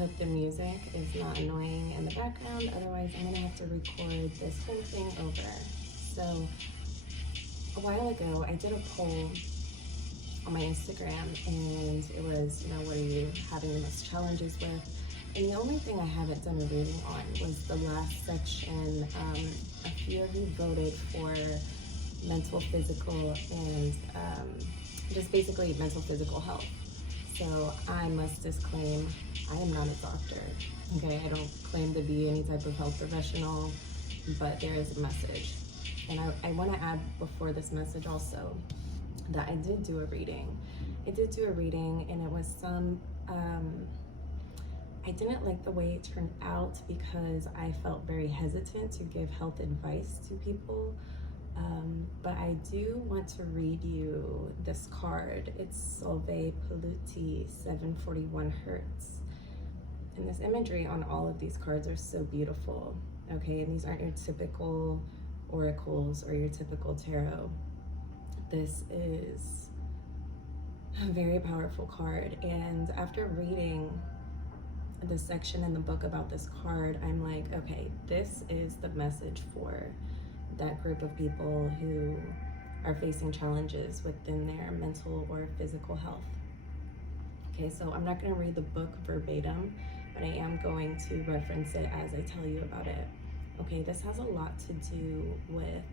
hope the music is not annoying in the background, otherwise I'm gonna have to record this whole thing over. So a while ago, I did a poll on my Instagram, and it was, what are you having the most challenges with? And the only thing I haven't done a reading on was the last section. A few of you voted for mental, physical, and just basically mental, physical health. So I must disclaim, I am not a doctor, okay? I don't claim to be any type of health professional, but there is a message. And I want to add before this message also that I did do a reading. I did do a reading, and it was some, I didn't like the way it turned out because I felt very hesitant to give health advice to people. But I do want to read you this card. It's Solve Polluti 741 Hertz. And this imagery on all of these cards are so beautiful, okay? And these aren't your typical oracles or your typical tarot. This is a very powerful card. And after reading the section in the book about this card, I'm like, okay, this is the message for that group of people who are facing challenges within their mental or physical health. Okay, so I'm not going to read the book verbatim, but I am going to reference it as I tell you about it. Okay, this has a lot to do with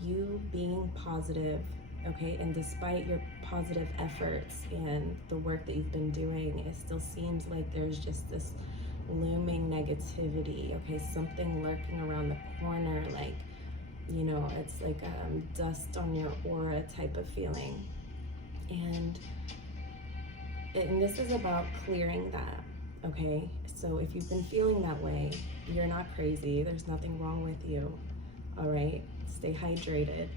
you being positive, okay? And despite your positive efforts and the work that you've been doing, it still seems like there's just this looming negativity, okay? Something lurking around the corner, like, it's like dust on your aura type of feeling. And this is about clearing that, okay? So if you've been feeling that way, you're not crazy. There's nothing wrong with you, all right? Stay hydrated.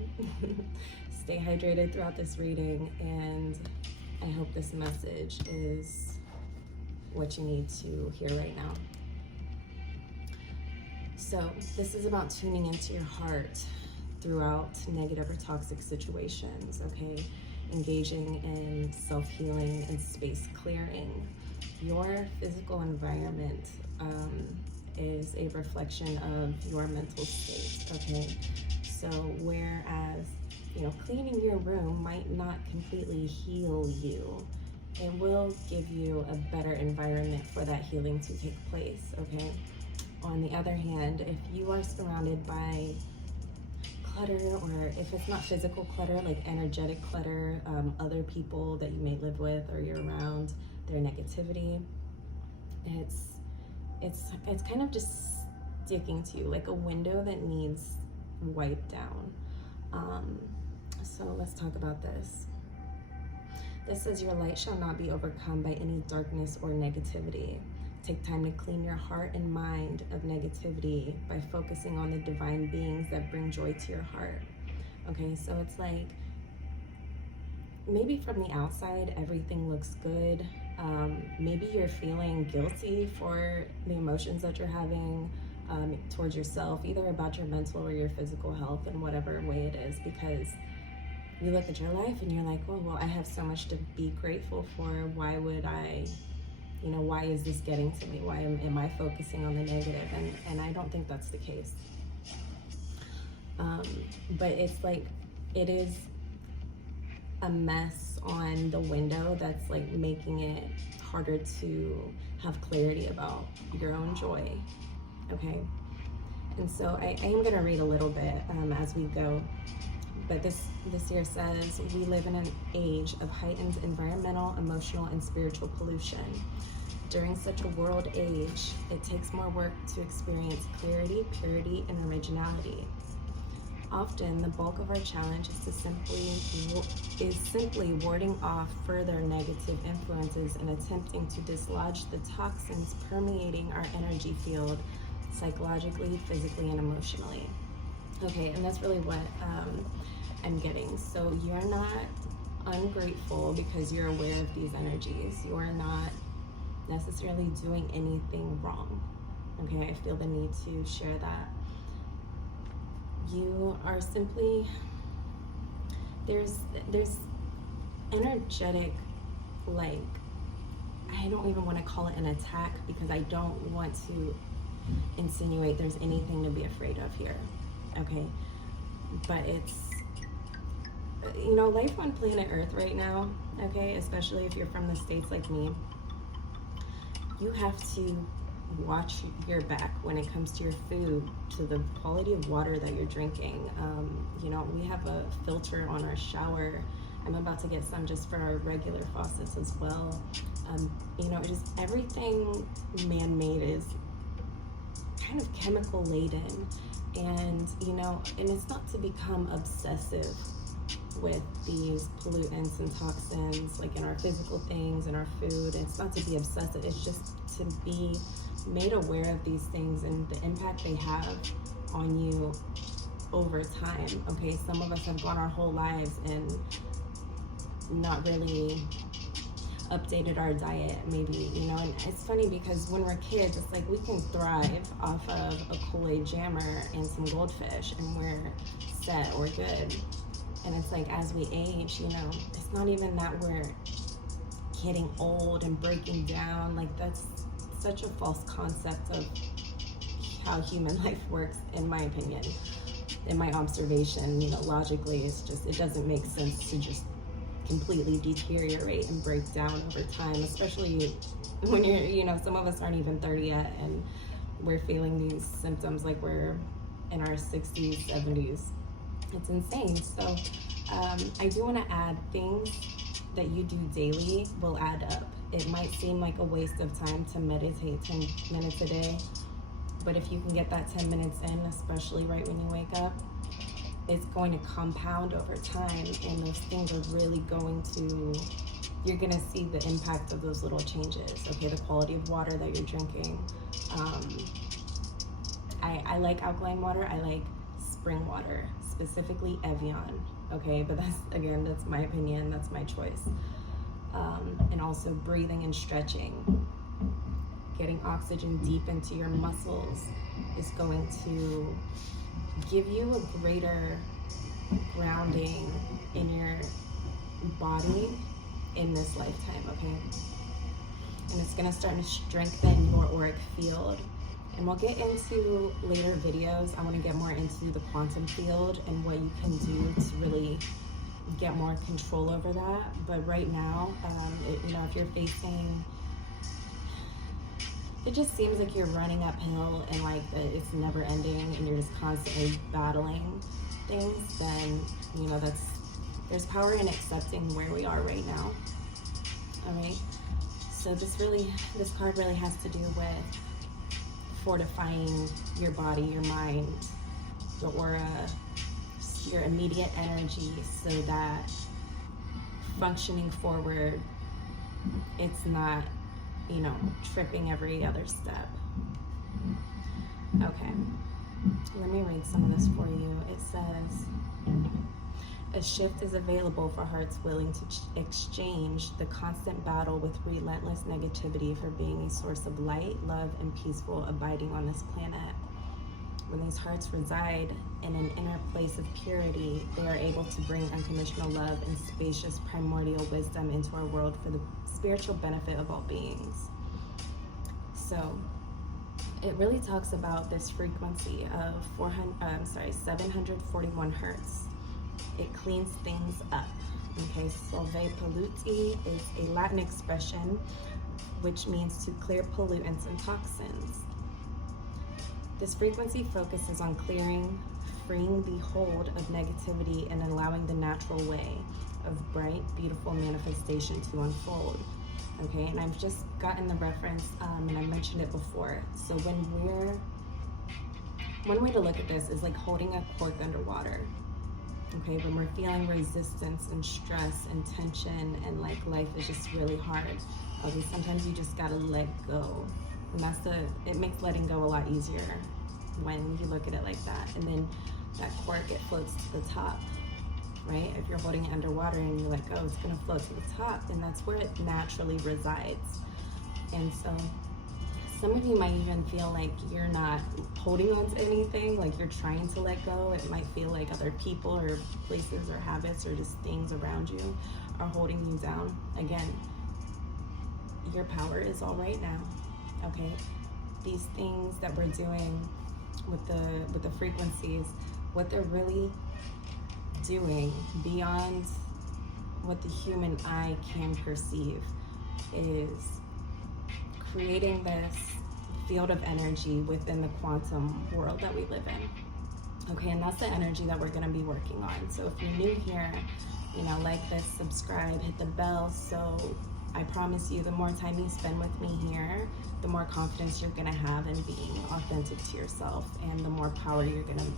Stay hydrated throughout this reading, and I hope this message is what you need to hear right now. So this is about tuning into your heart throughout negative or toxic situations, okay? Engaging in self-healing and space clearing. Your physical environment is a reflection of your mental state, okay? So whereas, cleaning your room might not completely heal you, it will give you a better environment for that healing to take place, okay? On the other hand, if you are surrounded by clutter, or if it's not physical clutter, like energetic clutter, other people that you may live with or you're around, their negativity, it's kind of just sticking to you, like a window that needs wiped down. So let's talk about this. This says, your light shall not be overcome by any darkness or negativity. Take time to clean your heart and mind of negativity by focusing on the divine beings that bring joy to your heart. Okay, so it's like, maybe from the outside, everything looks good. Maybe you're feeling guilty for the emotions that you're having towards yourself, either about your mental or your physical health in whatever way it is, because you look at your life and you're like, oh, well, I have so much to be grateful for. Why would I, why is this getting to me? Why am I focusing on the negative? And I don't think that's the case. But it's like, it is a mess on the window that's like making it harder to have clarity about your own joy, okay? And so I am gonna read a little bit as we go. But this here says, we live in an age of heightened environmental, emotional, and spiritual pollution. During such a world age, it takes more work to experience clarity, purity, and originality. Often, the bulk of our challenge is simply warding off further negative influences and attempting to dislodge the toxins permeating our energy field psychologically, physically, and emotionally. Okay, and that's really what I'm getting. So you're not ungrateful because you're aware of these energies. You're not necessarily doing anything wrong. Okay, I feel the need to share that. You are simply, there's energetic, like, I I don't even want to call it an attack, because I don't want to insinuate there's anything to be afraid of here, okay? But it's, you know, life on planet Earth right now, okay, especially if you're from the States like me, you have to watch your back when it comes to your food, to the quality of water that you're drinking. You know, we have a filter on our shower. I'm about to get some just for our regular faucets as well. You know, just everything man-made is kind of chemical laden, and you know, and it's not to become obsessive with these pollutants and toxins, like in our physical things, in our food. It's not to be obsessive, it's just to be made aware of these things and the impact they have on you over time, okay? Some of us have gone our whole lives and not really updated our diet, maybe, you know. And it's funny because when we're kids, it's like we can thrive off of a Kool-Aid jammer and some goldfish and we're set, we're good. And it's like as we age, you know, it's not even that we're getting old and breaking down. Like, that's such a false concept of how human life works, in my opinion, in my observation. You know, logically, it's just, it doesn't make sense to just completely deteriorate and break down over time, especially when you're, you know, some of us aren't even 30 yet and we're feeling these symptoms like we're in our 60s, 70s. It's insane. So I do want to add, things that you do daily will add up. It might seem like a waste of time to meditate 10 minutes a day, but if you can get that 10 minutes in, especially right when you wake up, it's going to compound over time, and those things are really going to, you're gonna see the impact of those little changes, okay? The quality of water that you're drinking. I like alkaline water, I like spring water, specifically Evian, okay? But that's, again, that's my opinion, that's my choice. And also breathing and stretching. Getting oxygen deep into your muscles is going to give you a greater grounding in your body in this lifetime, okay? And it's gonna start to strengthen your auric field. And we'll get into later videos. I wanna get more into the quantum field and what you can do to really get more control over that. But right now, you know, if you're facing, it just seems like you're running uphill and like it's never ending and you're just constantly battling things, then, you know, there's power in accepting where we are right now. All right, so this card really has to do with fortifying your body, your mind, your aura, your immediate energy, so that functioning forward, it's not, you know, tripping every other step. Okay, let me read some of this for you. It says, a shift is available for hearts willing to exchange the constant battle with relentless negativity for being a source of light, love, and peaceful abiding on this planet. When these hearts reside in an inner place of purity, they are able to bring unconditional love and spacious primordial wisdom into our world for the spiritual benefit of all beings. So it really talks about this frequency of 741 hertz. It cleans things up. Okay, solve polluti is a Latin expression which means to clear pollutants and toxins. This frequency focuses on clearing, freeing the hold of negativity, and allowing the natural way of bright, beautiful manifestation to unfold. Okay, and I've just gotten the reference, and I mentioned it before. So one way to look at this is like holding a cork underwater. Okay, when we're feeling resistance and stress and tension and like life is just really hard, okay, sometimes you just gotta let go. And it makes letting go a lot easier when you look at it like that. And then that cork, it floats to the top, right? If you're holding it underwater and you let go, it's gonna float to the top, and that's where it naturally resides. And so some of you might even feel like you're not holding on to anything, like you're trying to let go. It might feel like other people or places or habits or just things around you are holding you down. Again, your power is all right now, okay? These things that we're doing with the frequencies, what they're really doing beyond what the human eye can perceive is creating this field of energy within the quantum world that we live in. Okay, and that's the energy that we're going to be working on. So if you're new here, you know, like this, subscribe, hit the bell. So I promise you, the more time you spend with me here, the more confidence you're going to have in being authentic to yourself, and the more power you're going to,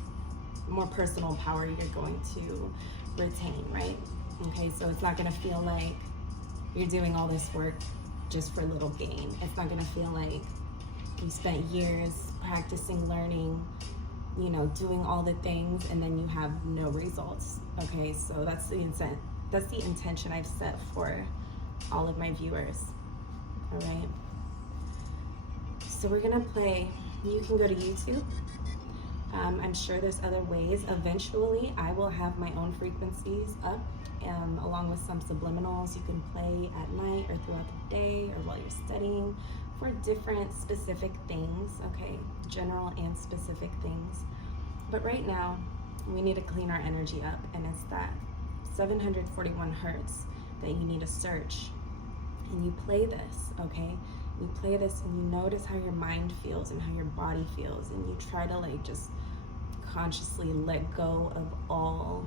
more personal power you're going to retain, right? Okay, so it's not going to feel like you're doing all this work just for little gain. It's not going to feel like you spent years practicing, learning, you know, doing all the things, and then you have no results. Okay, so that's the intention I've set for all of my viewers. All right, so we're gonna play. You can go to YouTube. I'm sure there's other ways. Eventually I will have my own frequencies up, along with some subliminals you can play at night or throughout the day or while you're studying for different specific things, okay? General and specific things. But right now, we need to clean our energy up, and it's that 741 hertz that you need to search. And you play this, okay? You play this and you notice how your mind feels and how your body feels, and you try to like just consciously let go of all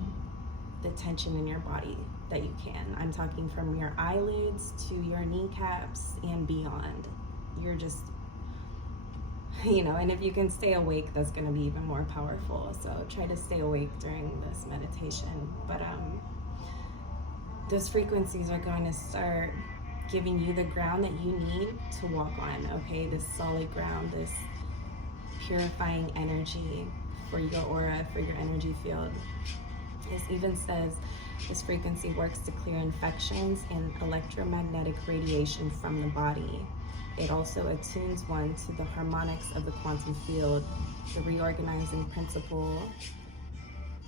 the tension in your body that you can. I'm talking from your eyelids to your kneecaps and beyond. You're just, you know, and if you can stay awake, that's going to be even more powerful. So try to stay awake during this meditation. But those frequencies are going to start giving you the ground that you need to walk on, okay? This solid ground, this purifying energy for your aura, for your energy field. It even says this frequency works to clear infections and electromagnetic radiation from the body. It also attunes one to the harmonics of the quantum field, the reorganizing principle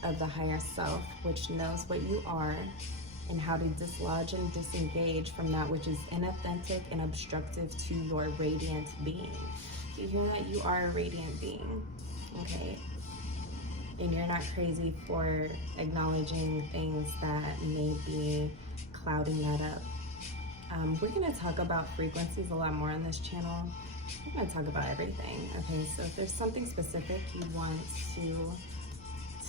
of the higher self, which knows what you are and how to dislodge and disengage from that which is inauthentic and obstructive to your radiant being. Do you hear that? You are a radiant being, okay? And you're not crazy for acknowledging things that may be clouding that up. We're going to talk about frequencies a lot more on this channel. We're going to talk about everything. Okay, so if there's something specific you want to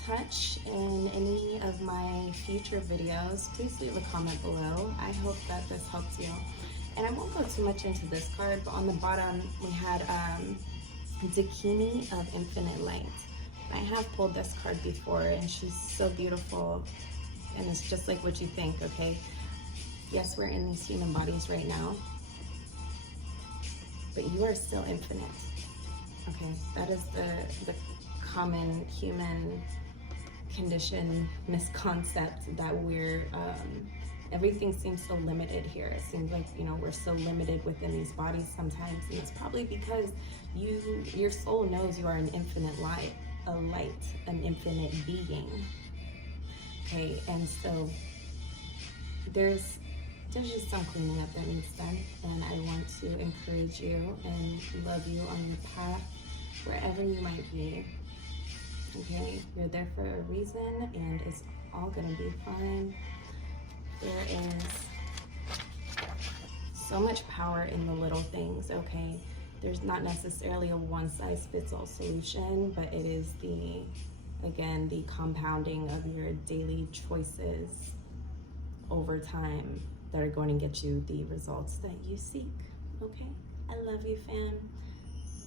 touch in any of my future videos, please leave a comment below. I hope that this helps you. And I won't go too much into this card, but on the bottom we had Dakini of Infinite Light. I have pulled this card before, and she's so beautiful, and it's just like what you think, okay? Yes, we're in these human bodies right now, but you are still infinite, okay? That is the common human condition misconcept, that we're, everything seems so limited here. It seems like, you know, we're so limited within these bodies sometimes, and it's probably because your soul knows you are an infinite light, an infinite being, okay? And so there's just some cleaning up that needs done, and I want to encourage you and love you on your path wherever you might be, okay? You're there for a reason, and it's all gonna be fine. There is so much power in the little things, okay? There's not necessarily a one-size-fits-all solution, but it is again, the compounding of your daily choices over time that are going to get you the results that you seek, okay? I love you, fam.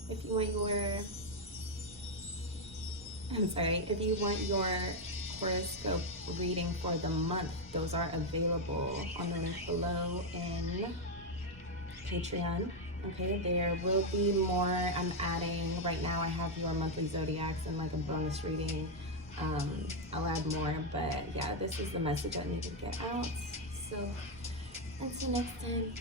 If you want your horoscope reading for the month, those are available on the link below in Patreon. Okay, there will be more I'm adding. Right now I have your monthly zodiacs and like a bonus reading. I'll add more, but yeah, this is the message I need to get out. So until next time.